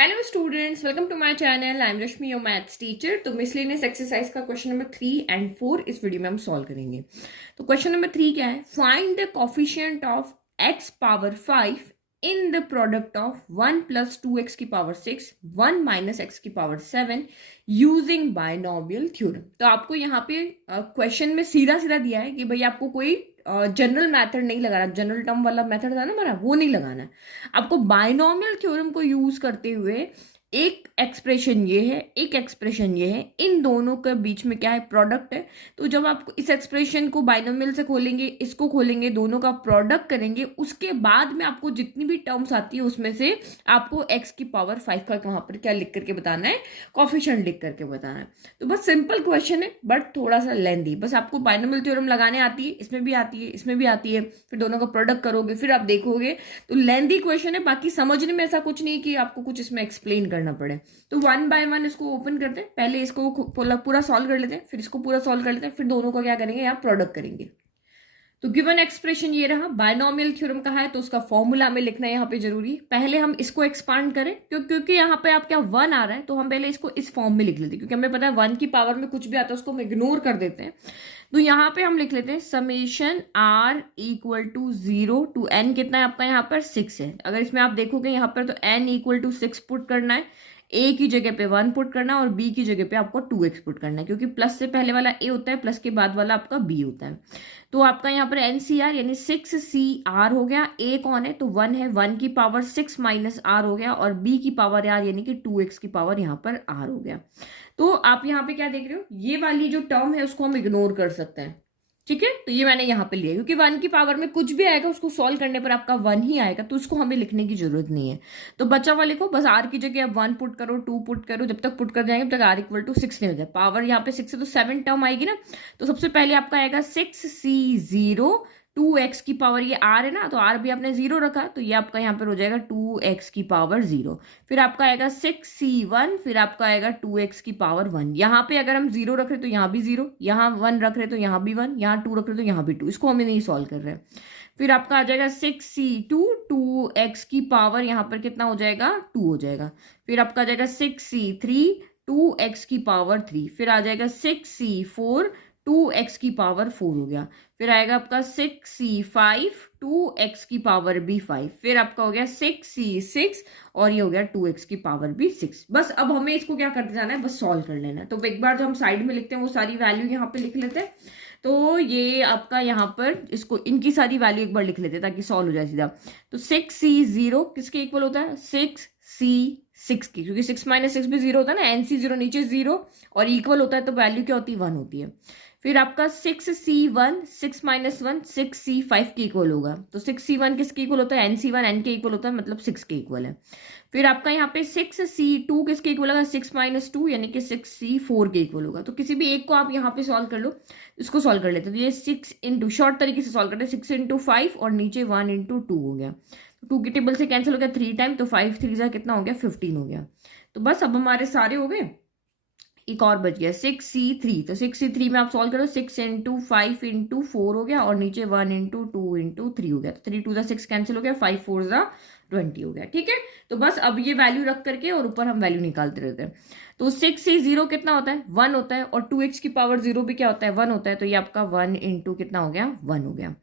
Hello students, welcome to my channel. I am Rashmi, your maths teacher. तो miscellaneous exercise का question number 3 and 4 इस video में हम solve करेंगे। तो क्वेश्चन नंबर 3 क्या है? Find the coefficient of x power 5 in the product of 1 plus 2x की पावर 6 1 माइनस x की पावर 7 यूजिंग बायनॉमियल थ्योरम। तो आपको यहाँ पे क्वेश्चन में सीधा सीधा दिया है कि भाई आपको कोई जनरल मेथड नहीं लगाना। जनरल टर्म वाला मेथड था ना हमारा, वो नहीं लगाना है। आपको बायनॉमियल थ्योरम को यूज करते हुए एक एक्सप्रेशन ये है, एक एक्सप्रेशन ये है, इन दोनों के बीच में क्या है? प्रोडक्ट है। तो जब आप इस एक्सप्रेशन को बायनॉमियल से खोलेंगे, इसको खोलेंगे, दोनों का प्रोडक्ट करेंगे, उसके बाद में आपको जितनी भी टर्म्स आती है उसमें से आपको x की पावर 5 का वहां पर क्या लिख करके बताना है? कॉफिशिएंट लिख करके बताना है। तो बस सिंपल क्वेश्चन है बट थोड़ा सा लेंदी। बस आपको बायनॉमियल थ्योरम लगाने आती है, इसमें भी आती है, इसमें भी आती है, फिर दोनों का प्रोडक्ट करोगे, फिर आप देखोगे। तो लेंदी क्वेश्चन है, बाकी समझने में ऐसा कुछ नहीं कि आपको कुछ इसमें एक्सप्लेन करना पड़े। तो वन बाय वन इसको ओपन करते हैं। पहले इसको पूरा सॉल्व कर लेते हैं, फिर इसको पूरा सॉल्व कर लेते हैं, फिर दोनों का क्या करेंगे? यहाँ प्रोडक्ट करेंगे। तो गिवन एक्सप्रेशन ये रहा, बायनॉमियल थ्योरम कहा है तो उसका फॉर्मूला में लिखना यहाँ पे जरूरी है। पहले हम इसको एक्सपांड करें क्योंकि यहाँ पे आप क्या 1 आ रहा है, तो हम पहले इसको इस फॉर्म में लिख लेते हैं, क्योंकि हमें पता है 1 की पावर में कुछ भी आता है उसको हम इग्नोर कर देते हैं। तो यहाँ पे हम लिख लेते हैं summation r equal to 0 to n। कितना है आपका? यहाँ पर 6 है। अगर इसमें आप देखोगे यहाँ पर तो n इक्वल टू 6 पुट करना है, a की जगह पे 1 पुट करना है और b की जगह पे आपको 2x पुट करना है, क्योंकि प्लस से पहले वाला a होता है, प्लस के बाद वाला आपका b होता है। तो आपका यहाँ पर NCR यानी 6CR हो गया। a कौन है? तो 1 है। 1 की पावर 6 माइनस r हो गया, और b की पावर r यानी कि 2x की पावर यहाँ पर r हो गया। तो आप यहाँ पे क्या देख रहे हो? ये वाली जो टर्म है उसको हम इग्नोर कर सकते हैं, ठीक है। तो ये मैंने यहाँ पे लिया क्योंकि 1 की पावर में कुछ भी आएगा उसको सॉल्व करने पर आपका 1 ही आएगा, तो उसको हमें लिखने की जरूरत नहीं है। तो बचा हुआ लिखो, बस r की जगह आप 1 पुट करो, 2 पुट करो, जब तक पुट कर जाएंगे तब तक r इक्वल टू 6 नहीं हो जाए। पावर यहाँ पे 6 है तो 7 टर्म आएगी ना। तो सबसे पहले आपका आएगा 6c0 2x की पावर, ये r है ना, तो r भी आपने 0 रखा, तो ये आपका यहाँ पर हो जाएगा 2x की पावर 0। फिर आपका आएगा 6c1, फिर आपका आएगा 2x की पावर 1। यहाँ पे अगर हम 0 रख रहे तो यहाँ भी 0, यहाँ 1 रख रहे तो यहाँ भी 1, यहाँ 2 रख रहे तो यहाँ भी 2। इसको हमें नहीं सॉल्व कर रहे हैं। फिर आपका आ जाएगा 6c2 2x की पावर यहाँ पर कितना हो जाएगा? 2 हो जाएगा। फिर आपका आ जाएगा 6c3 2x की पावर 3। फिर आ जाएगा 6c4 2x की पावर 4 हो गया। फिर आएगा आपका 6c5 2x की पावर भी 5। फिर आपका हो गया 6c6 और ये हो गया 2x की पावर भी 6। बस अब हमें इसको क्या करते जाना है? बस सॉल्व कर लेना है। तो एक बार जो हम साइड में लिखते हैं वो सारी वैल्यू यहाँ पे लिख लेते हैं। तो ये आपका यहाँ पर इसको इनकी सारी वैल्यू एक बार लिख लेते हैं ताकि सॉल्व हो जाए सीधा। तो 6c0 किसके इक्वल होता है? 6c6 की, क्योंकि 6 माइनस 6 भी 0 होता है ना। NC0 नीचे 0 और इक्वल होता है तो वैल्यू क्या होती है? 1 होती है। फिर आपका 6c1 6 माइनस 1 6c5 के इक्वल होगा। तो 6c1 किसके इक्वल होता है? NC1 n के इक्वल होता है, मतलब 6 के इक्वल है। फिर आपका यहाँ पे 6c2 किसके इक्वल होगा? 6 माइनस 2 यानी कि 6c4 के इक्वल होगा। तो किसी भी एक को आप यहाँ पे सॉल्व कर लो। इसको सॉल्व कर लेते हैं। तो ये 6 इंटू शॉर्ट तरीके से सॉल्व करते हैं, 6 इंटू 5 और नीचे 1 इंटू 2 हो गया। तो 2 के टेबल से कैंसिल हो गया 3 टाइम, तो 5 3 जा कितना हो गया? 15 हो गया। तो बस अब हमारे सारे हो गए। एक और बच गया 6c3। तो 6c3 में आप सॉल्व करो, 6 इंटू 5 इंटू 4 हो गया और नीचे 1 इंटू 2 इंटू 3 हो गया। तो 3 2 जा 6 कैंसिल हो गया, 5 4 जा 20 हो गया, ठीक है। तो बस अब ये वैल्यू रख करके और ऊपर हम वैल्यू निकालते रहते हैं। तो 6c0 कितना होता है? 1 होता है, और 2x की पावर 0 भी क्या होता है? 1 होता है। तो ये आपका 1 इंटू कितना हो गया? 1 हो गया।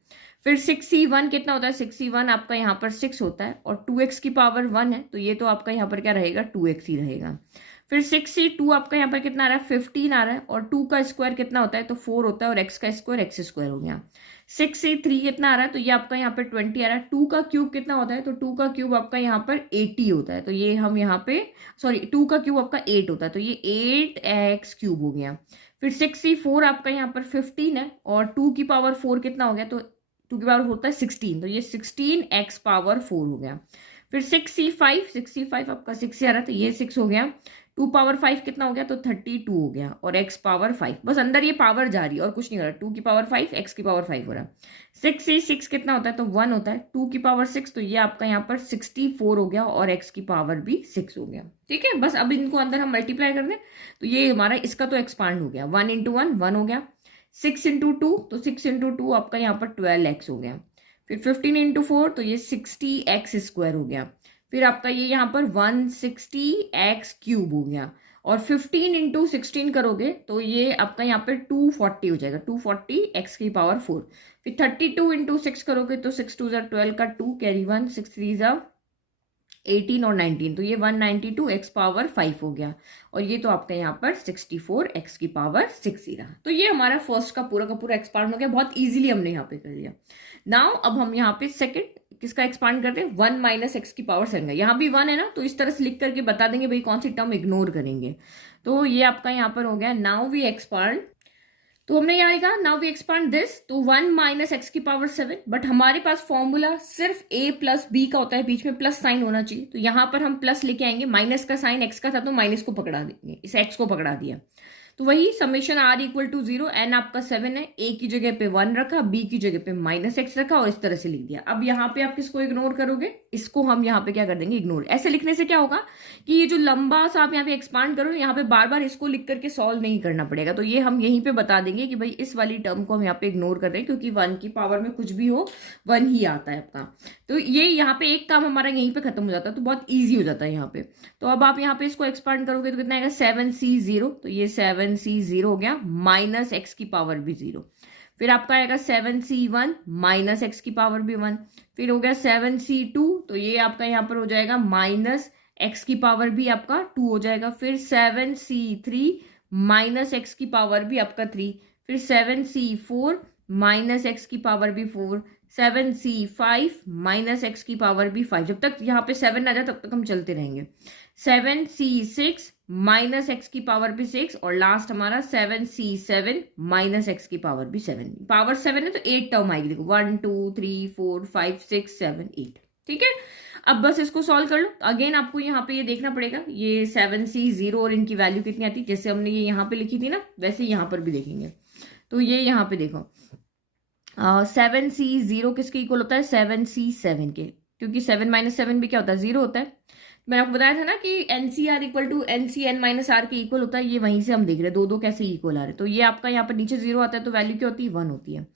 फिर 6c1 कितना होता है? 6c1 आपका यहाँ पर 6 होता है, और 2x की पावर 1 है, तो ये तो आपका यहाँ पर क्या रहेगा? 2x ही रहेगा। फिर 6c2 आपका यहाँ पर कितना आ रहा है? 15 आ रहा है, और 2 का स्क्वायर कितना होता है? तो 4 होता है, और x का स्क्वायर x स्क्वायर हो गया। 6c3 कितना आ रहा है? तो ये आपका यहाँ पर 20 आ रहा है। 2 का क्यूब कितना होता है? तो 2 का क्यूब आपका यहाँ पर 80 होता है, तो ये हम यहाँ पे 2 का क्यूब आपका 8 होता है, तो ये 8x क्यूब हो गया। फिर 6c4 आपका यहाँ पर 15 है, और 2 की पावर 4 कितना हो गया? तो 2 की पावर होता है 16, तो ये 16x पावर 4 हो गया। फिर 6c5 आपका 6 आ रहा है, तो ये 6 हो गया। 2 पावर 5 कितना हो गया? तो 32 हो गया, और x पावर 5। बस अंदर ये पावर जा रही है और कुछ नहीं हो रहा। 2 की पावर 5 x की पावर 5 हो रहा है। 6c6 कितना होता है? तो 1 होता है। 2 की पावर 6, तो ये आपका यहाँ पर 64 हो गया, और x की पावर भी 6 हो गया, ठीक है। बस अब इनको अंदर हम मल्टीप्लाई कर दें, तो ये हमारा इसका तो एक्सपांड हो गया। 1 इंटू 1 1 हो गया। 6 इंटू 2, तो 6 इंटू 2 आपका यहाँ पर 12x हो गया। फिर 15 इंटू 4, तो ये 60x स्क्वायर हो गया। फिर आपका ये यहाँ पर 160x³ हो गया, और 15 इंटू 16 करोगे तो ये आपका यहाँ पे 240 हो जाएगा, 240x⁴। फिर 32 इंटू 6 करोगे तो 6 2 12 का 2 कैरी 1, 6 3 18 और 19, तो ये 192x⁵ हो गया, और ये तो आपका यहाँ पर 64x⁶ ही रहा। तो ये हमारा फर्स्ट का पूरा एक्सपांड हो गया, बहुत इजीली हमने यहाँ पे कर लिया। नाउ अब हम यहाँ पे सेकंड किसका एक्सपांड करते हैं, 1 - x⁴ का। यहाँ भी 1 है ना, तो इस तरह से लिख करके बता देंगे भाई कौन सी टर्म इग्नोर करेंगे। तो ये आपका यहाँ पर हो गया। नाउ वी एक्सपांड, तो हमने यहाँ लिखा नाउ वी एक्सपांड दिस, तो 1 - x⁷, बट हमारे पास फॉर्मूला सिर्फ a + b का होता है, बीच में प्लस साइन होना चाहिए, तो यहाँ पर हम प्लस लेके आएंगे। माइनस का साइन x का था तो माइनस को पकड़ा देंगे, इस x को पकड़ा दिया, तो वही समेशन r = 0, n आपका 7 है, a की जगह पे 1 रखा, b की जगह पे -x रखा, और इस तरह से लिख दिया। अब यहाँ पे आप किसको इग्नोर करोगे, इसको हम यहाँ पे क्या कर देंगे, इग्नोर। ऐसे लिखने से क्या होगा कि ये जो लंबा सा आप यहाँ पे एक्सपांड करो, यहाँ पे बार बार इसको लिख करके सॉल्व नहीं करना पड़ेगा, तो ये हम यहीं पे बता देंगे कि भाई इस वाली टर्म को हम यहाँ पे इग्नोर कर दें, क्योंकि 1 की पावर में कुछ भी हो 1 ही आता है आपका। तो ये यहाँ पे एक काम हमारा यहीं पे खत्म हो जाता है, तो बहुत ईजी हो जाता है यहाँ पे। तो अब आप यहाँ पे इसको एक्सपांड करोगे तो कितना आएगा, 7c0, तो ये 7c0 हो गया, -x⁴ भी 0। फिर आपका आएगा 7c1 -x⁴ 1। फिर हो गया 7c2, तो ये आपका यहाँ पर हो जाएगा -x⁴ भी आपका 2 हो जाएगा। फिर 7c3 -x⁴ भी आपका 3। फिर 7c4 -x⁴ भी 4। 7c5 -x⁴ भी 5। जब तक यहाँ पे 7 आ जाए तब तक हम चलते रहेंगे। 7c6 -x⁴ भी 6, और लास्ट हमारा 7c7 -x⁴ भी 7। पावर 7 है तो 8 टर्म आएगी, देखो 1 2 3 4 5 6 7 8। ठीक है, अब बस इसको सॉल्व कर लो। अगेन आपको यहाँ पे ये देखना पड़ेगा, ये 7c0 और इनकी वैल्यू कितनी आती है, जैसे हमने ये यहाँ पे लिखी थी ना, वैसे यहाँ पर भी देखेंगे। तो ये यहाँ पे देखो 7c0 किसके इक्वल होता है, 7c7 के, क्योंकि 7 - 7 भी क्या होता है, 0 होता है। मैंने आपको बताया था ना कि NCR = NCn - r के इक्वल होता है, ये वहीं से हम देख रहे हैं दो दो कैसे इक्वल आ रहे हैं। तो ये आपका यहाँ पर नीचे 0 आता है, तो वैल्यू क्या होती है, 1 होती है।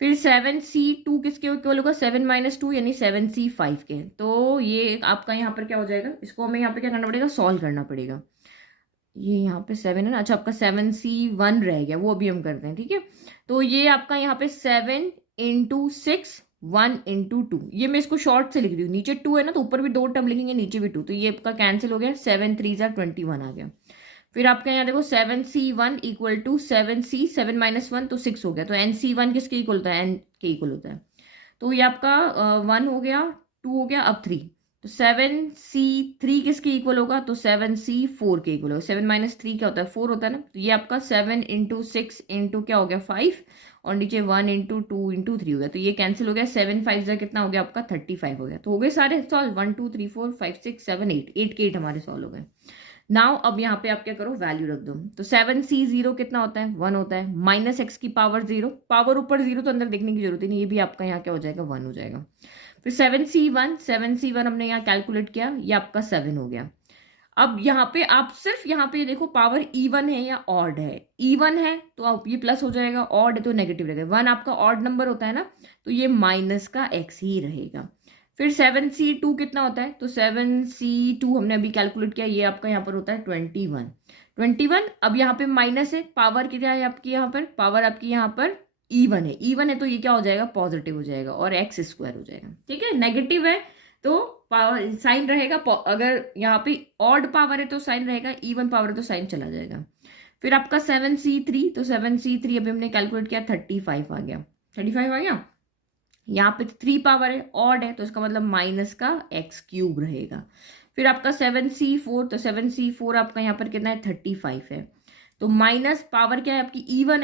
फिर 7c2 किसके इक्वल होगा, 7 - 2 यानी 7c5 के। तो ये आपका यहाँ पर क्या हो जाएगा, इसको हमें यहाँ पे क्या करना पड़ेगा, सॉल्व करना पड़ेगा। ये यहाँ पे 7 है ना, अच्छा आपका 7c1 रह गया, वो अभी हम करते हैं। ठीक है, तो ये आपका यहाँ पे 7 × 6 1 × 2, ये मैं इसको शॉर्ट से लिख रही हूँ, नीचे 2 है ना, तो ऊपर भी 2 टर्म लिखेंगे, नीचे भी 2, तो ये आपका कैंसिल हो गया, 7 3 21 आ गया। फिर आपका यहाँ देखो 7c1 = 7c, 7 - 1 तो 6 हो गया, तो nc1 किसके इक्वल होता है, n के इक्वल होता है। तो ये आपका 1 हो गया, 2 हो गया, अब 3, तो 7c3 किसके इक्वल होगा, तो 7c4 के इक्वल होगा। 7 - 3 क्या होता है, 4 होता है ना, तो ये आपका 7 × 6 × क्या हो गया, 5, और नीचे 1 × 2 × 3 हो गया, तो ये कैंसिल हो गया। 7 5 जा कितना हो गया आपका, 35 हो गया। तो हो गए सारे सॉल्व, 1 2 3 4 5 6 7 8, 8 के 8 हमारे सॉल्व हो गए। नाउ अब यहाँ पे आप क्या करो, वैल्यू रख दो। तो 7c0 कितना होता है, 1 होता है, -x⁴0, पावर ऊपर 0 तो अंदर देखने की जरूरत ही नहीं, ये भी आपका यहाँ क्या हो जाएगा, 1 हो जाएगा। फिर 7c1 हमने यहाँ कैलकुलेट किया, ये आपका 7 हो गया। अब यहाँ पे आप सिर्फ यहाँ पे देखो पावर इवन है या ऑड है। इवन है तो आप ये प्लस हो जाएगा, ऑड है तो नेगेटिव रहेगा। 1 आपका ऑड नंबर होता है ना, तो ये माइनस का x ही रहेगा। फिर 7c2 कितना होता है, तो 7c2 हमने अभी कैलकुलेट किया, ये आपका यहाँ पर होता है 21। अब यहाँ पे माइनस है, पावर क्या है आपकी, यहाँ पर पावर आपकी यहाँ पर इवन है तो ये क्या हो जाएगा, पॉजिटिव हो जाएगा, और x² हो जाएगा। ठीक है, नेगेटिव है तो पावर साइन रहेगा, अगर यहाँ पे ऑड पावर है तो साइन रहेगा, इवन पावर है तो साइन चला जाएगा। फिर आपका 7c3, तो 7c3 अभी हमने कैलकुलेट किया, 35 आ गया, 35 आ गया। यहाँ पे 3 पावर है, ऑड है, तो इसका मतलब माइनस का x³ रहेगा। फिर आपका 7c4, तो 7c4 आपका यहाँ पर कितना है, 35 है, तो माइनस पावर क्या है आपकी, इवन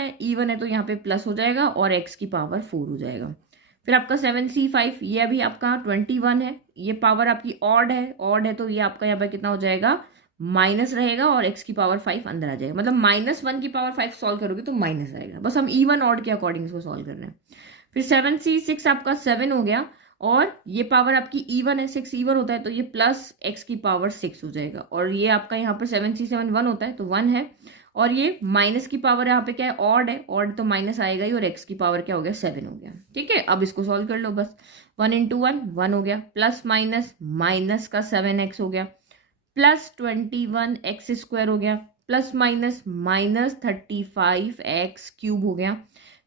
है तो यहाँ पे प्लस हो जाएगा, और x की पावर 4 हो जाएगा। फिर आपका 7c5, ये अभी आपका 21 है, ये पावर आपकी ऑड है तो ये आपका यहाँ पर कितना हो जाएगा, माइनस रहेगा, और x की पावर 5 अंदर आ जाएगा। मतलब -1 की पावर 5 सॉल्व करोगे तो माइनस आएगा, बस हम इवन ऑड के अकॉर्डिंग इसको सॉल्व कर रहे हैं। फिर 7c6 आपका 7 हो गया, और ये पावर आपकी इवन है, 6 इवन होता है, तो ये प्लस x की पावर 6 हो जाएगा। और ये आपका यहाँ पर 7c7 1 होता है, तो 1 है, और ये माइनस की पावर यहाँ पे क्या है, ऑड है, ऑड तो माइनस आएगा ही, और एक्स की पावर क्या हो गया, 7 हो गया। ठीक है, अब इसको सॉल्व कर लो बस। 1 इंटू 1 1 हो गया, प्लस माइनस माइनस का 7x हो गया, प्लस 21x² हो गया, प्लस माइनस माइनस 35x³ हो गया,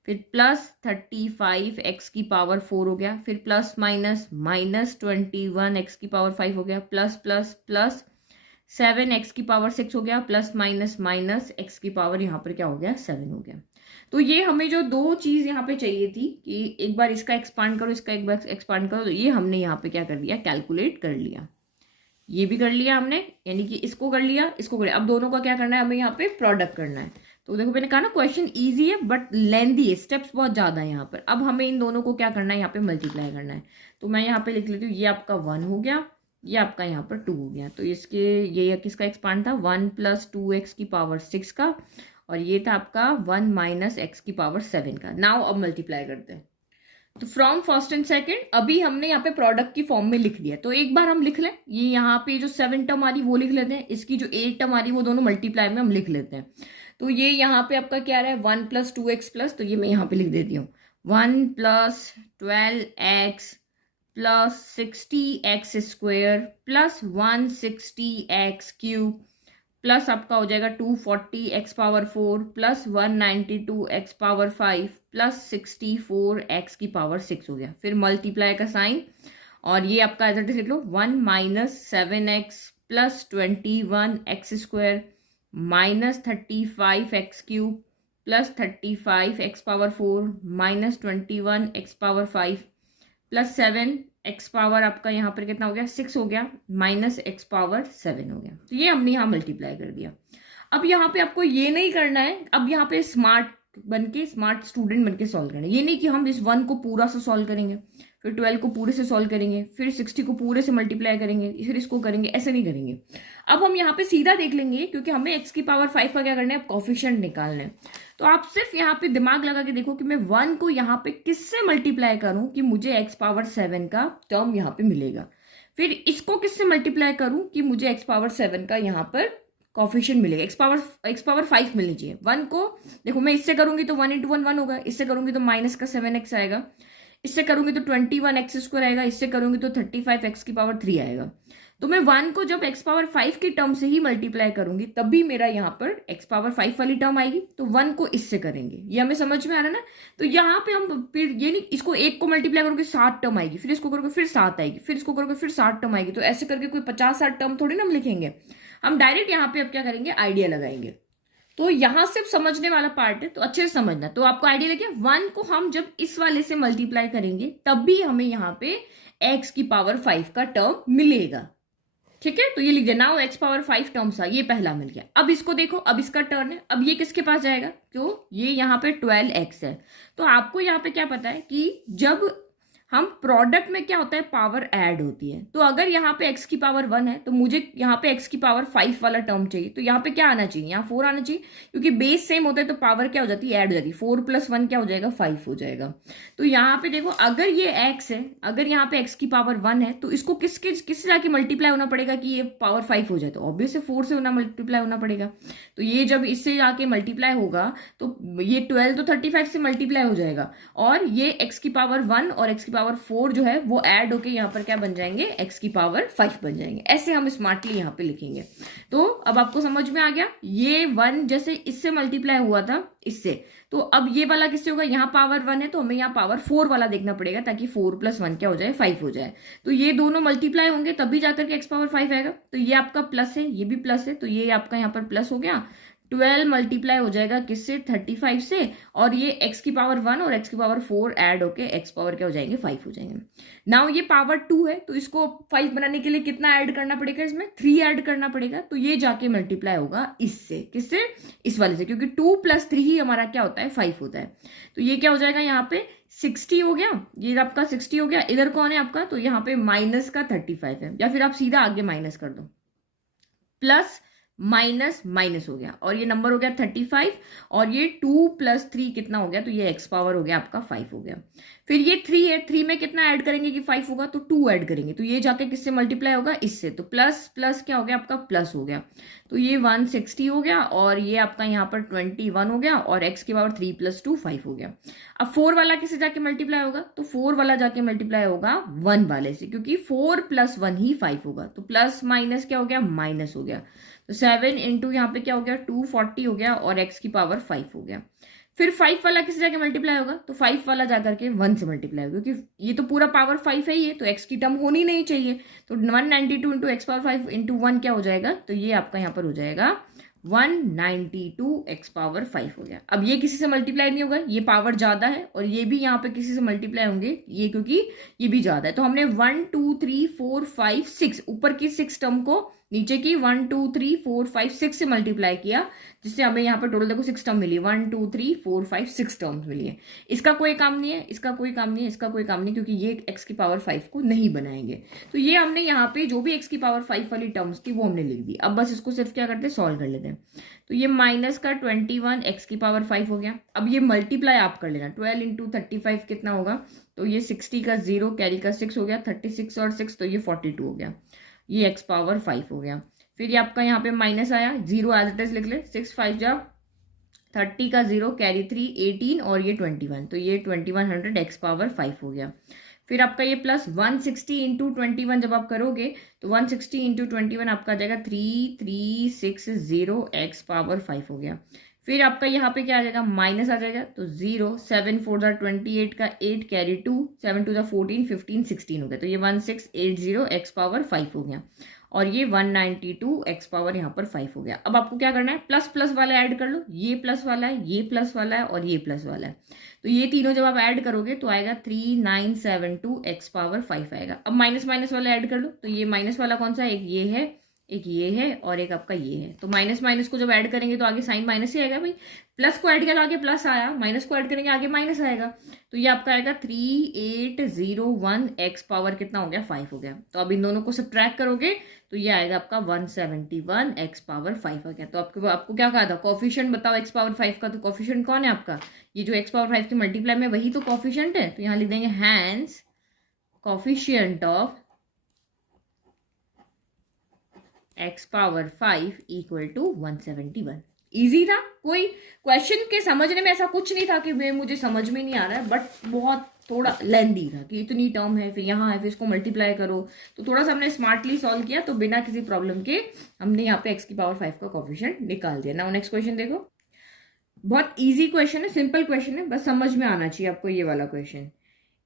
फिर प्लस 35x की पावर 4 हो गया, फिर प्लस माइनस माइनस 21x की पावर 5 हो गया, प्लस प्लस प्लस 7x की पावर 6 हो गया, प्लस माइनस माइनस x की पावर यहाँ पर क्या हो गया, 7 हो गया। तो ये हमें जो दो चीज यहाँ पे चाहिए थी कि एक बार इसका एक्सपांड करो, इसका एक बार एक्सपांड करो, तो ये हमने यहाँ पे क्या कर दिया, कैलकुलेट कर लिया। ये भी कर लिया हमने, यानी कि इसको कर लिया, इसको कर लिया। अब दोनों का क्या करना है, हमें यहाँ पे प्रोडक्ट करना है। तो देखो मैंने कहा ना क्वेश्चन इजी है बट लेंदी है, स्टेप्स बहुत ज्यादा है यहाँ पर। अब हमें इन दोनों को क्या करना है, यहाँ पे मल्टीप्लाई करना है। तो मैं यहाँ पे लिख लेती हूँ, ये आपका 1 हो गया, ये आपका यहाँ पर 2 हो गया। तो इसके ये किसका एक्सपांड था, 1 + 2x की पावर 6 का, और ये था आपका 1 - x की पावर 7 का। नाउ अब मल्टीप्लाई करते हैं। तो फ्रॉम फर्स्ट एंड सेकंड अभी हमने यहाँ पे प्रोडक्ट की फॉर्म में लिख लिया। तो एक बार हम लिख लें, ये यहाँ पे जो 7 टर्म आ रही वो लिख लेते हैं, इसकी जो 8 टर्म आ रही वो दोनों मल्टीप्लाई में हम लिख लेते हैं। तो ये यहाँ पे आपका क्या रहा है, 1 + 2x प्लस, तो ये मैं यहाँ पे लिख देती हूँ 1 + 12x + 60x² + 160x³ प्लस आपका हो जाएगा 240x⁴ plus 192x⁵ plus 64x की पावर 6 हो गया। फिर मल्टीप्लाई का साइन, और ये आपका एज इट इज लिख लो 1 - 7x + 21x² - 35x³ plus 35x⁴ - 21x⁵ plus 7x power आपका यहाँ पर कितना हो गया, 6 हो गया, माइनस x⁻7 हो गया। तो ये हमने यहाँ मल्टीप्लाई कर दिया। अब यहाँ पे आपको ये नहीं करना है, अब यहाँ पे स्मार्ट स्टूडेंट बनके सॉल्व करना है। ये नहीं कि हम इस 1 को पूरा से सॉल्व करेंगे, फिर 12 को पूरे से सॉल्व करेंगे, फिर 60 को पूरे से मल्टीप्लाई करेंगे, फिर इसको करेंगे, ऐसे नहीं करेंगे। अब हम यहाँ पे सीधा देख लेंगे, क्योंकि हमें x⁵ का क्या करना है, कोफिशिएंट निकालना है। तो आप सिर्फ यहाँ पे दिमाग लगा के देखो कि मैं 1 को यहाँ पे किससे मल्टीप्लाई करूं कि मुझे x⁻7 का टर्म यहाँ पे मिलेगा। फिर इसको किससे मल्टीप्लाई करूं कि मुझे x⁻7 का यहाँ पर कोफिशिएंट मिलेगा, x⁻5 मिलनी चाहिए। 1 को देखो मैं इससे करूंगी तो 1 × 1 1 होगा, इससे करूंगी तो माइनस का 7x आएगा, इससे करूंगी तो 21x² आएगा, इससे करूंगी तो 35x⁻3 आएगा। तो मैं 1 को जब x⁻5 की टर्म से ही मल्टीप्लाई करूंगी तभी मेरा यहाँ पर x⁻5 वाली टर्म आएगी। तो 1 को इससे करेंगे, ये हमें समझ में आ रहा है ना। तो यहाँ पे हम फिर ये नहीं, इसको 1 को मल्टीप्लाई करोगे 7 टर्म आएगी, फिर इसको करोगे फिर 7 आएगी, फिर इसको करोगे फिर 7 टर्म आएगी। तो ऐसे करके कोई 50-60 टर्म थोड़ी ना हम लिखेंगे, हम डायरेक्ट यहाँ पे अब क्या करेंगे, आइडिया लगाएंगे। तो यहाँ सिर्फ समझने वाला पार्ट है, तो अच्छे से समझना। तो आपको आइडिया लगे, 1 को हम जब इस वाले से मल्टीप्लाई करेंगे तब भी हमें यहाँ पे x⁻5 का टर्म मिलेगा। ठीक है, तो ये लिख दिया, नाउ x⁻5 टर्म्स आ, ये पहला मिल गया। अब इसको देखो, अब इसका टर्न है, अब ये किसके पास जाएगा, क्यों ये यहाँ पे 12x है। तो आपको यहाँ पे क्या पता है कि जब हम प्रोडक्ट में क्या होता है, पावर ऐड होती है। तो अगर यहाँ पे x⁻1 है तो मुझे यहाँ पे x⁻5 वाला टर्म चाहिए, तो यहाँ पे क्या आना चाहिए, यहाँ 4 आना चाहिए, क्योंकि बेस सेम होता है तो पावर क्या हो जाती है, ऐड हो जाती है। 4 + 1 क्या हो जाएगा, 5 हो जाएगा। तो यहाँ पे देखो, अगर ये x है, अगर यहाँ पे x⁻1 है तो इसको किससे जाके मल्टीप्लाई होना पड़ेगा कि ये पावर 5 हो जाए, तो ऑब्वियस 4 से होना मल्टीप्लाई होना पड़ेगा। तो ये जब इससे जाके मल्टीप्लाई होगा तो ये 12 तो 35 से मल्टीप्लाई हो जाएगा, और ये x⁻1 और x⁻4 जो है वो ऐड होके यहाँ पर क्या बन जाएंगे, x⁻5 बन जाएंगे। ऐसे हम स्मार्टली यहाँ पे लिखेंगे। तो अब आपको समझ में आ गया, ये 1 जैसे इससे मल्टीप्लाई हुआ था इससे, तो अब ये वाला किससे होगा, यहाँ पावर 1 है तो हमें यहाँ पावर 4 वाला देखना पड़ेगा, ताकि 4 + 1 क्या हो जाए, 5 हो जाए। तो ये दोनों मल्टीप्लाई होंगे तभी जाकर के x⁻5 आएगा। तो ये आपका प्लस है, ये भी प्लस है, तो ये आपका यहाँ पर प्लस हो गया। 12 मल्टीप्लाई हो जाएगा किससे, 35 से, और ये x⁻1 और x⁻4 ऐड होके x पावर क्या हो जाएंगे, 5 हो जाएंगे। नाउ ये पावर 2 है, तो इसको 5 बनाने के लिए कितना ऐड करना पड़ेगा, इसमें 3 ऐड करना पड़ेगा। तो ये जाके मल्टीप्लाई होगा इससे, किससे, इस वाले से, क्योंकि 2 + 3 ही हमारा क्या होता है, 5 होता है। तो ये क्या हो जाएगा, यहाँ पे 60 हो गया, ये आपका 60 हो गया। इधर कौन है आपका, तो यहाँ पे माइनस का 35 है, या फिर आप सीधा आगे माइनस कर दो, प्लस माइनस माइनस हो गया, और ये नंबर हो गया 35, और ये 2 + 3 कितना हो गया, तो ये एक्स पावर हो गया आपका 5 हो गया। फिर ये 3 है, 3 में कितना ऐड करेंगे कि 5 होगा, तो 2 ऐड करेंगे, तो ये जाके किससे मल्टीप्लाई होगा, इससे, तो प्लस प्लस क्या हो गया आपका, प्लस हो गया, तो ये 160 हो गया, और ये आपका यहाँ पर 21 हो गया, और एक्स की पावर 3 + 2 5 हो गया। अब 4 वाला किससे जाके मल्टीप्लाई होगा, तो 4 वाला जाके मल्टीप्लाई होगा 1 वाले से, क्योंकि 4 + 1 ही 5 होगा, तो प्लस माइनस क्या हो गया, माइनस हो गया, तो 7 इंटू यहाँ पे क्या हो गया, 240 हो गया, और एक्स की पावर 5 हो गया। फिर 5 वाला किससे जाके मल्टीप्लाई होगा, तो 5 वाला जाकर के 1 से मल्टीप्लाई होगा, क्योंकि ये तो पूरा पावर 5 है, ये तो एक्स की टर्म होनी नहीं चाहिए, तो 192 इंटू एक्स पावर 5 इंटू 1 क्या हो जाएगा, तो ये आपका यहाँ पर हो जाएगा 192 एक्स पावर 5 हो गया। अब ये किसी से मल्टीप्लाई नहीं होगा, ये पावर ज्यादा है, और ये भी यहाँ पे किसी से मल्टीप्लाई होंगे, ये क्योंकि ये भी ज्यादा है, तो हमने 1 2 3 4 5 6 ऊपर की 6 टर्म को नीचे की 1 2 3 4 5 6 से मल्टीप्लाई किया, जिससे हमें यहाँ पर टोटल देखो 6 टर्म मिली, 1 2 3 4 5 6 टर्म्स मिली है। इसका कोई काम नहीं है, इसका कोई काम नहीं है, इसका कोई काम नहीं, क्योंकि ये एक्स की पावर 5 को नहीं बनाएंगे, तो ये हमने यहाँ पे जो भी एक्स की पावर 5 वाली टर्म्स थी वो हमने लिख दी। अब बस इसको सिर्फ क्या करते हैं, सॉल्व कर लेते हैं, तो ये माइनस का 21 एक्स की पावर 5 हो गया। अब ये मल्टीप्लाई आप कर लेना, 12 इंटू 35 कितना होगा, तो ये 60 का 0 कैरी का 6 हो गया, 36 और 6 तो ये 42 हो गया, ये एक्स पावर 5 हो गया। फिर ये आपका यहाँ पे माइनस आया, 0 एज इट इज लिख ले, 6 5 जा 30 का 0 कैरी 3 18 और ये 21, तो ये 2100 एक्स पावर 5 हो गया। फिर आपका ये प्लस 160 इंटू 21 जब आप करोगे तो 160 इंटू 21 आपका आ जाएगा 3360 एक्स पावर 5 हो गया। फिर आपका यहाँ पे क्या आ जाएगा, माइनस आ जाएगा, तो 0 7 4 28 का 8 कैरी 2 7 2 14 15 16 हो गया, तो ये 1680 एक्स पावर 5 हो गया, और ये 192 एक्स पावर यहाँ पर 5 हो गया। अब आपको क्या करना है, प्लस प्लस वाला ऐड कर लो, ये प्लस वाला है, ये प्लस वाला है, और ये प्लस वाला है, तो ये तीनों जब आप ऐड करोगे तो आएगा 3972 एक्स पावर 5 आएगा। अब माइनस माइनस वाला ऐड कर लो, तो ये माइनस वाला कौन सा है, एक ये है, एक ये है, और एक आपका ये है, तो माइनस माइनस को जब ऐड करेंगे तो आगे साइन माइनस ही आएगा भाई, प्लस को ऐड किया तो आगे प्लस आया, माइनस को ऐड करेंगे आगे माइनस आएगा, तो ये आपका आएगा 3801 एक्स पावर कितना हो गया, 5 हो गया। तो अब इन दोनों को सब्ट्रैक्ट करोगे तो ये आएगा आपका 171 एक्स पावर 5 आ गया। तो आपको क्या कहा था, कोफिशिएंट बताओ एक्स पावर 5 का, तो कोफिशिएंट कौन है आपका, ये जो एक्स पावर 5 के मल्टीप्लाई में वही तो कोफिशिएंट है, तो यहाँ लिख देंगे hence coefficient of x power 5 equal to 171। Easy था, कोई क्वेश्चन के समझने में ऐसा कुछ नहीं था कि मुझे समझ में नहीं आ रहा है, बट बहुत थोड़ा लेंदी था कि इतनी टर्म है, फिर यहाँ है, फिर इसको मल्टीप्लाई करो, तो थोड़ा सा हमने स्मार्टली सॉल्व किया, तो बिना किसी प्रॉब्लम के हमने यहाँ पे एक्स की पावर 5 का कोफिशिएंट निकाल दिया। नाउ नेक्स्ट क्वेश्चन देखो, बहुत इजी क्वेश्चन है, सिंपल क्वेश्चन है, बस समझ में आना चाहिए आपको ये वाला question.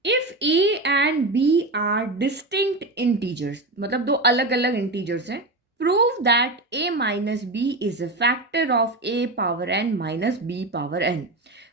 If a and b are distinct integers, मतलब दो अलग अलग इंटीजर्स हैं, prove that a minus b is a factor of a power n minus b power n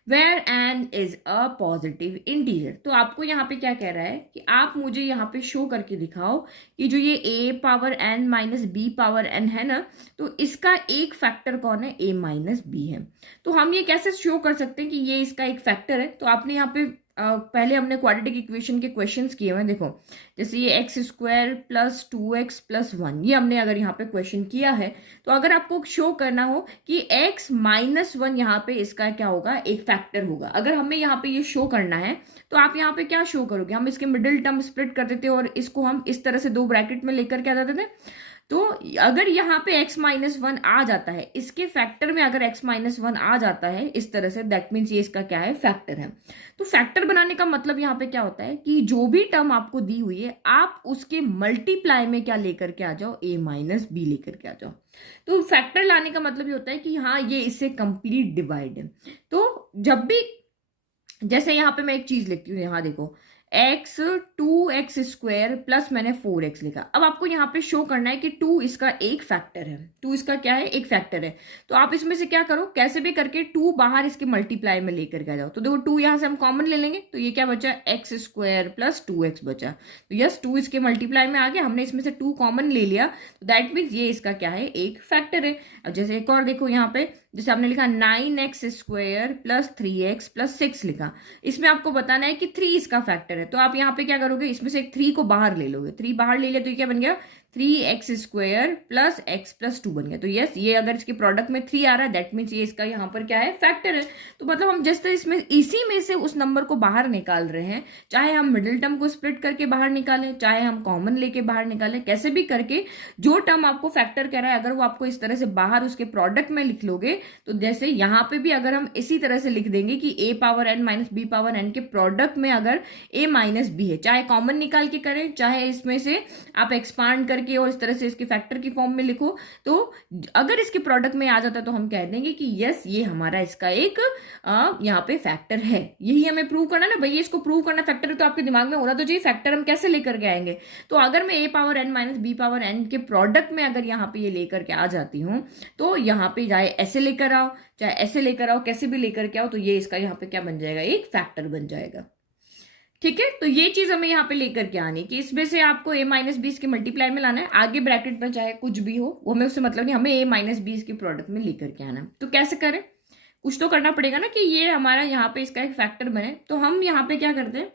where n is a positive integer। तो आपको यहाँ पे क्या कह रहा है कि आप मुझे यहाँ पे शो करके दिखाओ कि जो ये a power n minus b power n है ना, तो इसका एक फैक्टर कौन है, a माइनस b है। तो हम ये कैसे शो कर सकते हैं कि ये इसका एक फैक्टर है, तो आपने यहाँ पे पहले हमने क्वाड्रेटिक इक्वेशन के क्वेश्चंस किए हुए, देखो जैसे ये x square plus 2x plus 1, ये हमने अगर यहाँ पे क्वेश्चन किया है, तो अगर आपको शो करना हो कि x माइनस 1 यहाँ पे इसका क्या होगा, एक फैक्टर होगा, अगर हमें यहाँ पे ये शो करना है तो आप यहाँ पे क्या शो करोगे, हम इसके मिडिल टर्म स्प्लिट कर देते और इसको हम इस तरह से दो ब्रैकेट में लेकर के आ जाते थे। तो अगर यहाँ पे x माइनस 1 आ जाता है, इसके फैक्टर में अगर x माइनस 1 आ जाता है इस तरह से, दैट मीन्स ये इसका क्या है, फैक्टर है। तो फैक्टर बनाने का मतलब यहाँ पे क्या होता है कि जो भी टर्म आपको दी हुई है आप उसके मल्टीप्लाई में क्या लेकर के आ जाओ, a माइनस बी लेकर के आ जाओ। तो फैक्टर लाने का मतलब ये होता है कि हाँ ये इससे कंप्लीट डिवाइड है। तो जब भी, जैसे यहाँ पे मैं एक चीज लिखती हूँ, यहाँ देखो x 2x स्क्वायर प्लस मैंने 4x लिखा। अब आपको यहाँ पे शो करना है कि 2 इसका एक फैक्टर है, 2 इसका क्या है, एक फैक्टर है। तो आप इसमें से क्या करो, कैसे भी करके 2 बाहर इसके मल्टीप्लाई में लेकर के आ जाओ। तो देखो 2 यहाँ से हम कॉमन ले लेंगे, तो ये क्या बचा, x स्क्वायर प्लस 2x बचा। तो यस 2 इसके मल्टीप्लाई में आ गया, हमने इसमें से 2 कॉमन ले लिया, तो दैट मीन्स ये इसका क्या है, एक फैक्टर है। अब जैसे एक और देखो यहाँ पे, जैसे आपने लिखा 9x square plus 3x plus 6 लिखा, इसमें आपको बताना है कि 3 इसका फैक्टर है। तो आप यहाँ पे क्या करोगे, इसमें से एक 3 को बाहर ले लोगे, 3 बाहर ले लिया तो ये क्या बन गया, 3x² प्लस x प्लस 2 बन गया। तो यस, ये अगर इसके प्रोडक्ट में 3 आ रहा है दैट मीन्स ये इसका यहाँ पर क्या है, फैक्टर है। तो मतलब हम जैसे इसमें इसी में से उस नंबर को बाहर निकाल रहे हैं, चाहे हम मिडिल टर्म को स्प्लिट करके बाहर निकालें, चाहे हम कॉमन लेके बाहर निकालें, कैसे भी करके जो टर्म आपको फैक्टर कह रहा है अगर वो आपको इस तरह से बाहर उसके प्रोडक्ट में लिख लोगे, तो जैसे यहाँ पे भी अगर हम इसी तरह से लिख देंगे कि a power n minus b power n के प्रोडक्ट में अगर a माइनस b है, चाहे कॉमन निकाल के करें, चाहे इसमें से आप एक्सपांड करके और इस तरह से इसके फैक्टर की फॉर्म में लिखो, तो अगर इसके प्रोडक्ट में आ जाता है तो हम कह देंगे कि यस ये हमारा इसका एक यहाँ पे फैक्टर है। यही हमें प्रूव करना ना भैया, इसको प्रूव करना फैक्टर है तो आपके दिमाग में होना तो चाहिए फैक्टर हम कैसे लेकर के आएंगे। तो अगर मैं a power n minus b power n के प्रोडक्ट में अगर यहाँ पे ये लेकर के आ जाती हूँ, तो यहाँ पे चाहे ऐसे लेकर आओ चाहे ऐसे लेकर आओ, कैसे भी लेकर के आओ, तो ये इसका यहाँ पे क्या बन जाएगा, एक फैक्टर बन जाएगा। ठीक है, तो ये चीज हमें यहाँ पे लेकर के आनी कि इसमें से आपको a माइनस बी के मल्टीप्लाई में लाना है, आगे ब्रैकेट में चाहे कुछ भी हो वो हमें उससे मतलब नहीं, हमें a माइनस बी के प्रोडक्ट में लेकर के आना है। तो कैसे करें, कुछ तो करना पड़ेगा ना कि ये हमारा यहाँ पे इसका एक फैक्टर बने। तो हम यहाँ पे क्या करते हैं,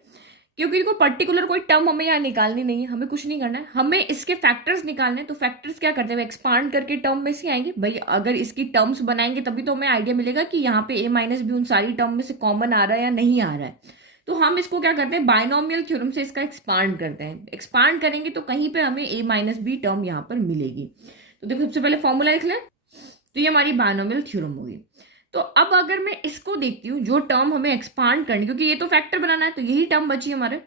क्योंकि कोई पर्टिकुलर कोई टर्म हमें यहाँ निकालनी नहीं है, हमें कुछ नहीं करना है, हमें इसके फैक्टर्स निकालने हैं। तो फैक्टर्स क्या करते हैं, एक्सपांड करके टर्म में से आएंगे। भाई अगर इसकी टर्म्स बनाएंगे तभी तो हमें आइडिया मिलेगा कि यहाँ पे a माइनस बी उन सारी टर्म में से कॉमन आ रहा है या नहीं आ रहा है। तो हम इसको क्या करते हैं, बायनोमियल थ्योरम से इसका एक्सपांड करते हैं। एक्सपांड करेंगे तो कहीं पे हमें a माइनस बी टर्म यहाँ पर मिलेगी। तो देखो सबसे पहले फॉर्मूला लिख लें, तो ये हमारी बायनोमियल थ्योरम होगी। तो अब अगर मैं इसको देखती हूँ जो टर्म हमें एक्सपांड करनी, क्योंकि ये तो फैक्टर बनाना है तो यही टर्म बची हमारे,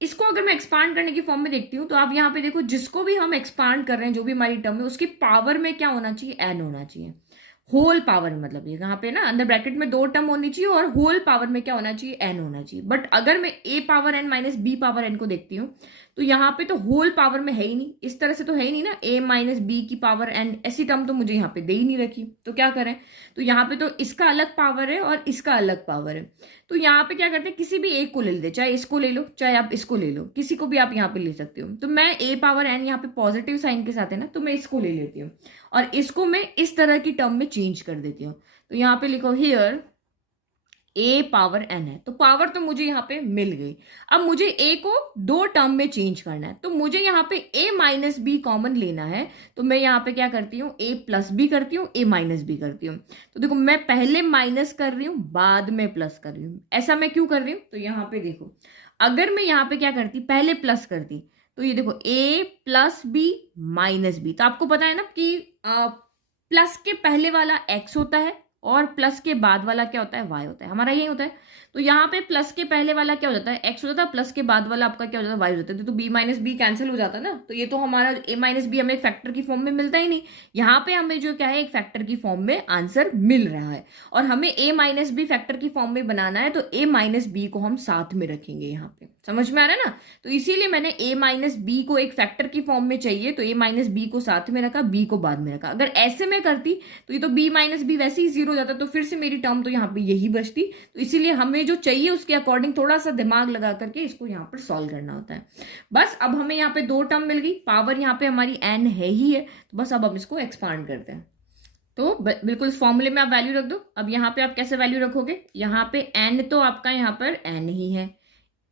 इसको अगर मैं एक्सपांड करने की फॉर्म में देखती हूँ तो आप यहाँ पे देखो जिसको भी हम एक्सपांड कर रहे हैं जो भी हमारी टर्म है उसकी पावर में क्या होना चाहिए, n होना चाहिए। होल पावर में मतलब ये यहाँ पे ना अंदर ब्रैकेट में 2 टर्म होनी चाहिए और होल पावर में क्या होना चाहिए, n होना चाहिए। बट अगर मैं a power n minus b power n को देखती हूँ तो यहाँ पे तो होल पावर में है ही नहीं, इस तरह से तो है ही नहीं ना, a माइनस बी की पावर n ऐसी टर्म तो मुझे यहाँ पे दे ही नहीं रखी। तो क्या करें, तो यहाँ पे तो इसका अलग पावर है और इसका अलग पावर है। तो यहाँ पे क्या करते हैं, किसी भी एक को ले लेते, चाहे इसको ले लो चाहे आप इसको ले लो, किसी को भी आप यहाँ पे ले सकते हो। तो मैं a पावर n यहाँ पे पॉजिटिव साइन के साथ है ना, तो मैं इसको ले लेती हूँ और इसको मैं इस तरह की टर्म में चेंज कर देती हूँ। तो यहाँ पे लिखो हियर a पावर n है, तो पावर तो मुझे यहाँ पे मिल गई। अब मुझे a को 2 टर्म में चेंज करना है, तो मुझे यहाँ पे a माइनस बी कॉमन लेना है। तो मैं यहाँ पे क्या करती हूँ, a प्लस बी करती हूँ, a माइनस बी करती हूँ। तो देखो मैं पहले माइनस कर रही हूँ बाद में प्लस कर रही हूँ। ऐसा मैं क्यों कर रही हूँ, तो यहाँ पे देखो अगर मैं यहाँ पे क्या करती, पहले प्लस करती, तो ये देखो a plus b minus b, तो आपको पता है ना कि प्लस के पहले वाला x होता है और प्लस के बाद वाला क्या होता है, y होता है, हमारा यही होता है। तो यहाँ पे प्लस के पहले वाला क्या हो जाता है, x हो जाता है, प्लस के बाद वाला आपका क्या हो जाता है, y हो जाता है। तो b माइनस बी कैंसिल हो जाता है ना, तो ये तो हमारा a माइनस बी हमें एक फैक्टर की फॉर्म में मिलता ही नहीं। यहाँ पे हमें जो क्या है एक फैक्टर की फॉर्म में आंसर मिल रहा है और हमें a माइनस बी फैक्टर की फॉर्म में बनाना है, तो a माइनस बी को हम साथ में रखेंगे। यहाँ पे समझ में आ रहा है ना, तो इसीलिए मैंने a माइनस बी को एक फैक्टर की फॉर्म में चाहिए तो a माइनस बी को साथ में रखा, b को बाद में रखा। अगर ऐसे में करती तो ये तो b माइनस बी वैसे ही 0 हो जाता, तो फिर से मेरी टर्म तो यहाँ पे यही बचती। तो इसीलिए हमें जो चाहिए उसके अकॉर्डिंग थोड़ा सा दिमाग लगा करके इसको यहाँ पर सॉल्व करना होता है। बस अब हमें यहाँ पे 2 टर्म मिल गई, पावर यहाँ पे हमारी n है ही है, तो बस अब हम इसको एक्सपांड करते हैं। तो बिल्कुल इस फॉर्मूले में आप वैल्यू रख दो। अब यहाँ पे आप कैसे वैल्यू रखोगे, यहाँ पे n तो आपका यहाँ पर n ही है,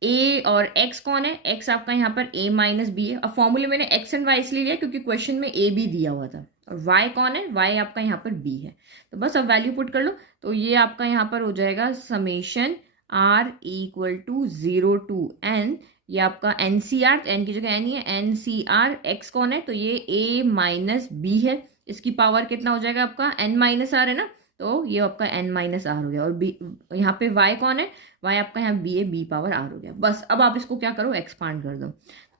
a और x कौन है, x आपका यहाँ पर a माइनस बी है। अब फॉर्मूले मैंने x एंड y इसलिए लिया क्योंकि क्वेश्चन में a भी दिया हुआ था, और y कौन है, y आपका यहाँ पर b है। तो बस अब वैल्यू पुट कर लो, तो ये आपका यहाँ पर हो जाएगा summation r equal to 0 to n, ये आपका NCR, n की जगह n ही है, NCR x कौन है, तो ये a माइनस बी है। इसकी पावर कितना हो जाएगा आपका, n माइनस आर है ना, तो ये आपका n माइनस आर हो गया। और b यहाँ पे y कौन है, y आपका यहाँ b है, b पावर r हो गया। बस अब आप इसको क्या करो, एक्सपांड कर दो।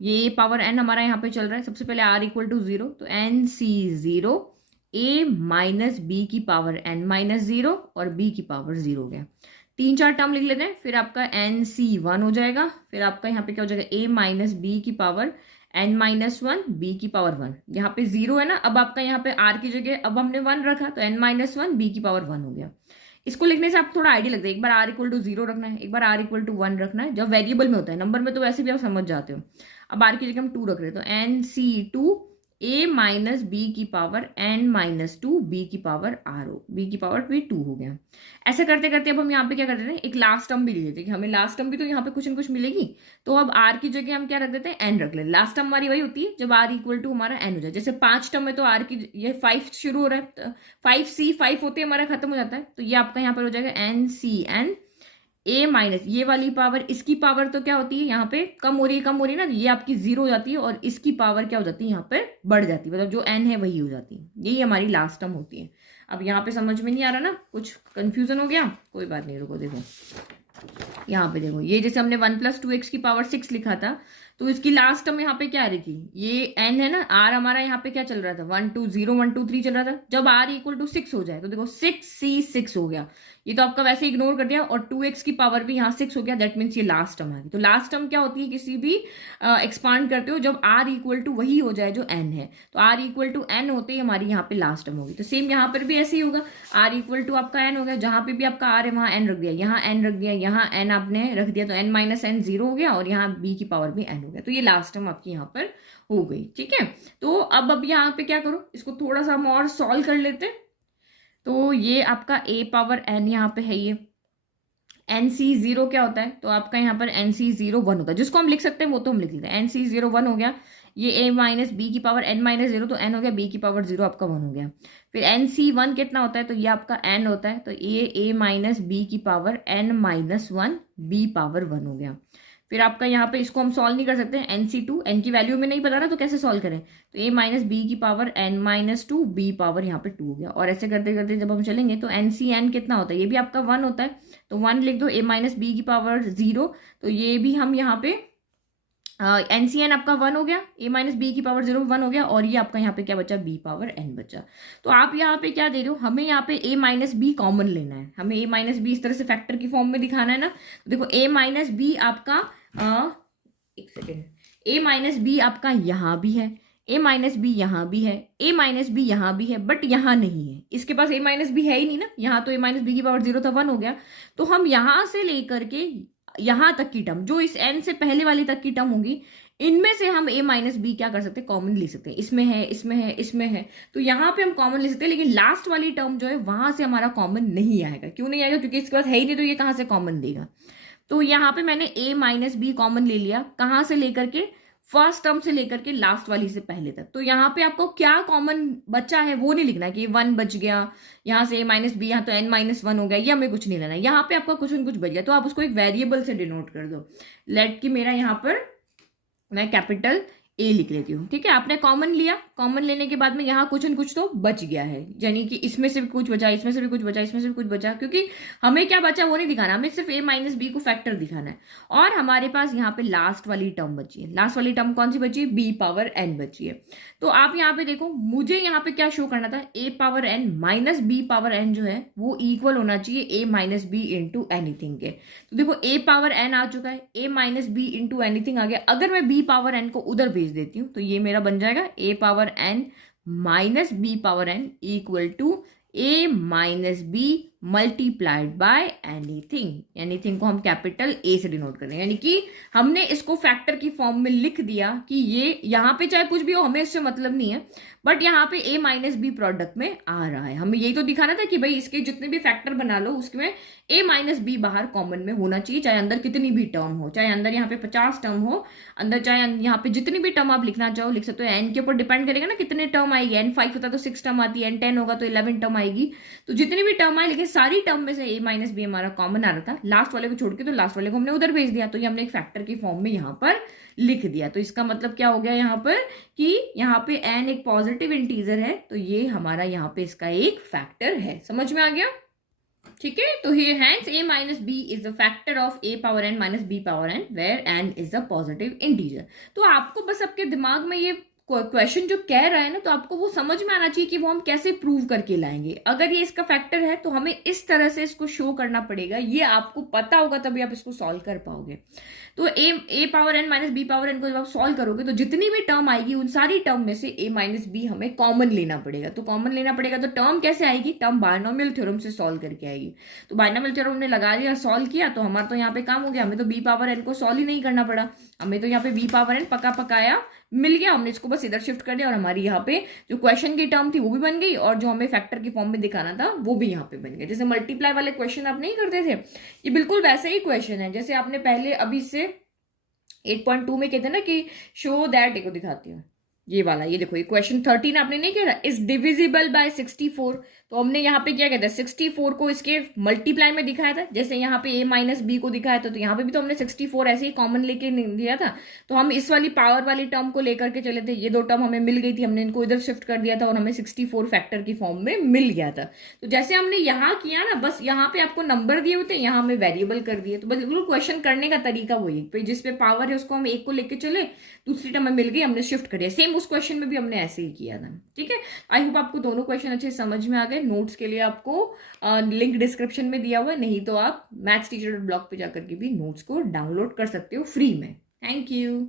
ये पावर n हमारा यहाँ पे चल रहा है, सबसे पहले r इक्वल टू 0, तो NC0 a माइनस बी की पावर n माइनस 0 और b की पावर 0 हो गया। 3-4 टर्म लिख लेते हैं, फिर आपका NC1 हो जाएगा, फिर आपका यहाँ पे क्या हो जाएगा, a माइनस बी की पावर n माइनस 1 b की पावर 1, यहाँ पे 0 है ना, अब आपका यहाँ पे r की जगह अब हमने 1 रखा तो n माइनस 1 b की पावर 1 हो गया। इसको लिखने से आपको थोड़ा आइडिया लगता है, एक बार r इक्वल टू 0 रखना है, एक बार r इक्वल टू 1 रखना है। जब वेरिएबल में होता है, नंबर में तो वैसे भी आप समझ जाते हो। अब r की जगह हम 2 रख रहे हैं, तो NC2 a माइनस बी की power n minus two b की पावर r हो, बी की पावर भी 2 हो गया। ऐसे करते करते अब हम यहाँ पे क्या कर देते हैं, एक लास्ट टर्म भी ले लेते हैं कि हमें लास्ट टर्म भी तो यहाँ पे कुछ न कुछ मिलेगी। तो अब r की जगह हम क्या रख देते हैं, n रख ले। लास्ट टर्म हमारी वही होती है जब r इक्वल टू हमारा n हो जाए। जैसे 5 टर्म में तो r की ये 5 शुरू हो रहा है, 5 होते हमारा खत्म हो जाता है, तो ये आपका यहाँ पर हो जाएगा NCN a माइनस ये वाली पावर, इसकी पावर तो क्या होती है यहाँ पे कम हो रही है ना, ये आपकी 0 हो जाती है और इसकी पावर क्या हो जाती है यहाँ पर बढ़ जाती है, मतलब जो n है वही हो जाती है। यही हमारी लास्ट टर्म होती है। अब यहाँ पे समझ में नहीं आ रहा ना, कुछ कंफ्यूजन हो गया, कोई बात नहीं, रुको देखो यहाँ पे देखो, ये जैसे हमने 1 + 2x की पावर 6 लिखा था, तो इसकी लास्ट टर्म यहाँ पे क्या आ रही थी, ये n है ना, r हमारा यहाँ पे क्या चल रहा था, 1 2 0 1 2 3 चल रहा था। जब r इक्वल टू 6 हो जाए तो देखो 6c6 हो गया, ये तो आपका वैसे इग्नोर कर दिया, और 2x की पावर भी यहाँ 6 हो गया, दैट मीन्स ये लास्ट टर्म आ गई। तो लास्ट टर्म क्या होती है, किसी भी एक्सपांड करते हो जब r इक्वल टू वही हो जाए जो n है, तो r इक्वल टू n होते ही हमारी यहाँ पे लास्ट टर्म होगी। तो सेम यहाँ पर भी ऐसे ही होगा, r इक्वल टू आपका n हो गया, जहां पे भी आपका r है वहां n रख दिया, यहाँ n रख दिया, यहाँ n आपने रख दिया, तो n माइनस n 0 हो गया, और यहाँ b की पावर भी n हो गया। तो ये लास्ट टर्म आपकी यहाँ पर हो गई, ठीक है। तो अब यहाँ पे क्या करो, इसको थोड़ा सा हम और सॉल्व कर लेते हैं। तो ये आपका a पावर n यहाँ पे है, ये NC0 क्या होता है, तो आपका यहाँ पर NC0 1 होता है, जिसको हम लिख सकते हैं वो तो हम लिख लेते हैं। NC0 1 हो गया, ये a माइनस बी की पावर n माइनस 0, तो n हो गया, b की पावर 0 आपका 1 हो गया। फिर NC1 कितना होता है, तो ये आपका n होता है, तो ये a माइनस बी की power n minus 1 b power 1 हो गया। फिर आपका यहाँ पे इसको हम सॉल्व नहीं कर सकते, NC2 n की वैल्यू में नहीं पता ना, तो कैसे सॉल्व करें, तो a माइनस बी की power n minus 2 b power यहाँ पे 2 हो गया। और ऐसे करते करते जब हम चलेंगे तो NCN कितना होता है, ये भी आपका 1 होता है, तो 1 लिख दो, a माइनस बी की पावर 0, तो ये भी हम यहाँ पे NCN आपका 1 हो गया, a माइनस बी की पावर 0 1 हो गया, और ये आपका यहाँ पे क्या बचा, b पावर n बचा। तो आप यहाँ पे क्या दे रहे हो, हमें यहाँ पे a माइनस बी कॉमन लेना है, हमें a माइनस बी इस तरह से फैक्टर की फॉर्म में दिखाना है ना। तो देखो a माइनस बी आपका एक सेकेंड, a माइनस बी आपका यहाँ भी है, a माइनस बी यहाँ भी है, a माइनस बी यहाँ भी है, बट यहाँ नहीं है, इसके पास a माइनस बी है ही नहीं ना, यहाँ तो a माइनस बी की पावर 0 था, 1 हो गया। तो हम यहाँ से लेकर के यहाँ तक की टर्म, जो इस n से पहले वाली तक की टर्म होगी, इनमें से हम a माइनस बी क्या कर सकते हैं, कॉमन ले सकते हैं, इसमें है, इसमें है, इसमें है, तो यहाँ पे हम कॉमन ले सकते हैं। लेकिन लास्ट वाली टर्म जो है वहां से हमारा कॉमन नहीं आएगा। क्यों नहीं आएगा, क्योंकि इसके पास है ही नहीं, तो ये कहाँ से कॉमन देगा। तो यहाँ पे मैंने a माइनस बी कॉमन ले लिया, कहाँ से लेकर के, फर्स्ट टर्म से लेकर के लास्ट वाली से पहले तक। तो यहाँ पे आपको क्या कॉमन बचा है वो नहीं लिखना कि 1 बच गया, यहाँ से a माइनस बी, यहाँ तो n माइनस 1 हो गया, ये हमें कुछ नहीं लेना। यहाँ पे आपका कुछ न कुछ बच गया, तो आप उसको एक वेरिएबल से डिनोट कर दो। लेट कि मेरा यहाँ पर मैं कैपिटल A लिख लेती हूँ, ठीक है। आपने कॉमन लिया, कॉमन लेने के बाद में यहाँ कुछ न कुछ तो बच गया है, यानी कि इसमें से भी कुछ बचा, इसमें से भी कुछ बचा, इसमें से भी कुछ बचा, क्योंकि हमें क्या बचा वो नहीं दिखाना, हमें सिर्फ a माइनस बी को फैक्टर दिखाना है। और हमारे पास यहाँ पे लास्ट वाली टर्म बची है, लास्ट वाली टर्म कौन सी बची है, b पावर n बची है। तो आप यहाँ पे देखो, मुझे यहाँ पे क्या शो करना था, a power n minus b power n जो है वो इक्वल होना चाहिए a minus B into anything के। तो देखो a पावर n आ चुका है, a minus B into anything आ गया। अगर मैं b पावर n को उधर भेज देती हूँ तो ये मेरा बन जाएगा a power n minus b power n equal to a minus b multiplied by anything. Anything को हम कैपिटल A से डिनोट कर रहे हैं, यानी कि हमने इसको फैक्टर की फॉर्म में लिख दिया कि ये यहाँ पे चाहे कुछ भी हो, हमें इससे मतलब नहीं है, बट यहाँ पे a माइनस बी प्रोडक्ट में आ रहा है। हमें यही तो दिखाना था कि भाई इसके जितने भी फैक्टर बना लो उसमें a माइनस बी बाहर कॉमन में होना चाहिए, चाहे अंदर कितनी भी टर्म हो, चाहे अंदर यहाँ पे 50 टर्म हो, अंदर चाहे यहाँ पे जितनी भी टर्म आप लिखना चाहो लिख सकते हो। n के ऊपर डिपेंड करेगा ना कितने टर्म आएगी, n 5 होता तो 6 टर्म आती है, n 10 होगा तो 11 टर्म आएगी। तो जितनी भी टर्म आए, लेकिन सारी टर्म में से a माइनस बी हमारा कॉमन आ रहा था, लास्ट वाले को छोड़ के, तो लास्ट वाले को हमने उधर भेज दिया, तो ये हमने एक फैक्टर की फॉर्म में यहाँ पर लिख दिया। तो इसका मतलब क्या हो गया यहाँ पर कि यहाँ पे n एक पॉजिटिव इंटीजर है, तो ये हमारा यहाँ पे इसका एक फैक्टर है। समझ में आ गया, ठीक है। तो here hence a minus b is the factor of a power n minus b power n where n is a positive integer। तो आपको बस आपके दिमाग में ये क्वेश्चन जो कह रहा है ना, तो आपको वो समझ में आना चाहिए कि वो हम कैसे प्रूव करके लाएंगे। अगर ये इसका फैक्टर है तो हमें इस तरह से इसको शो करना पड़ेगा, ये आपको पता होगा तभी आप इसको सॉल्व कर पाओगे। तो a power n minus b power n को जब आप सॉल्व करोगे तो जितनी भी टर्म आएगी उन सारी टर्म में से a माइनस बी हमें कॉमन लेना पड़ेगा। तो कॉमन लेना पड़ेगा तो टर्म कैसे आएगी, टर्म बायनोमियल थ्योरम से सॉल्व करके आएगी। तो बायनोमियल थ्योरम हमने लगा लिया, सॉल्व किया, तो हमारा तो यहाँ पे काम हो गया, हमें तो b पावर n को सॉल्व ही नहीं करना पड़ा, हमें तो यहाँ पे b पावर n पका पकाया मिल गया, हमने इसको बस इधर शिफ्ट कर दिया और हमारी यहाँ पे जो क्वेश्चन की टर्म थी वो भी बन गई और जो हमें फैक्टर की फॉर्म में दिखाना था वो भी यहाँ पे बन गया। जैसे मल्टीप्लाई वाले क्वेश्चन आप नहीं करते थे, ये बिल्कुल वैसे ही क्वेश्चन है जैसे आपने पहले अभी से 8.2 में कहते हैं ना कि शो दैट, को दिखाती हूँ ये वाला, ये देखो ये क्वेश्चन 13 आपने नहीं किया इज डिविजिबल बाय 64। तो हमने यहाँ पे क्या कहते हैं 64 को इसके मल्टीप्लाई में दिखाया था, जैसे यहाँ पे a माइनस बी को दिखाया था, तो यहाँ पे भी तो हमने 64 ऐसे ही कॉमन लेके दिया था। तो हम इस वाली पावर वाली टर्म को लेकर के चले थे, ये दो टर्म हमें मिल गई थी, हमने इनको इधर शिफ्ट कर दिया था और हमें 64 फैक्टर की फॉर्म में मिल गया था। तो जैसे हमने यहाँ किया ना, बस यहाँ पे आपको नंबर दिए होते हैं, यहाँ हमें वेरिएबल कर दिए। तो बिल्कुल क्वेश्चन करने का तरीका वही, जिस पे पावर है उसको हम एक को लेके चले, दूसरी टर्म हमें मिल गई, हमने शिफ्ट कर दिया। सेम उस क्वेश्चन में भी हमने ऐसे ही किया था। ठीक है, आई होप आपको दोनों क्वेश्चन अच्छे समझ में आ गए। नोट्स के लिए आपको लिंक डिस्क्रिप्शन में दिया हुआ है, नहीं तो आप मैथ्स टीचर ब्लॉग पे जाकर के भी नोट्स को डाउनलोड कर सकते हो फ्री में। Thank you.